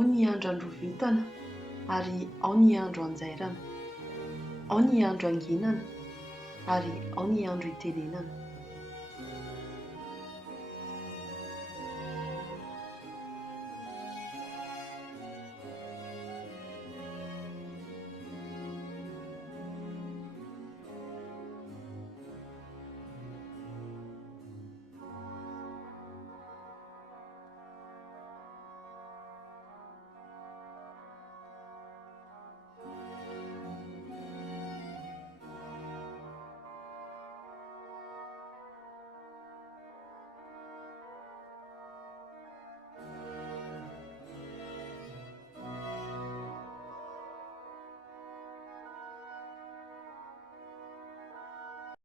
Ao ny andro androvintana ary ao ny andro anjairana. Ao ny andro anginana ary ao ny andro itenenana.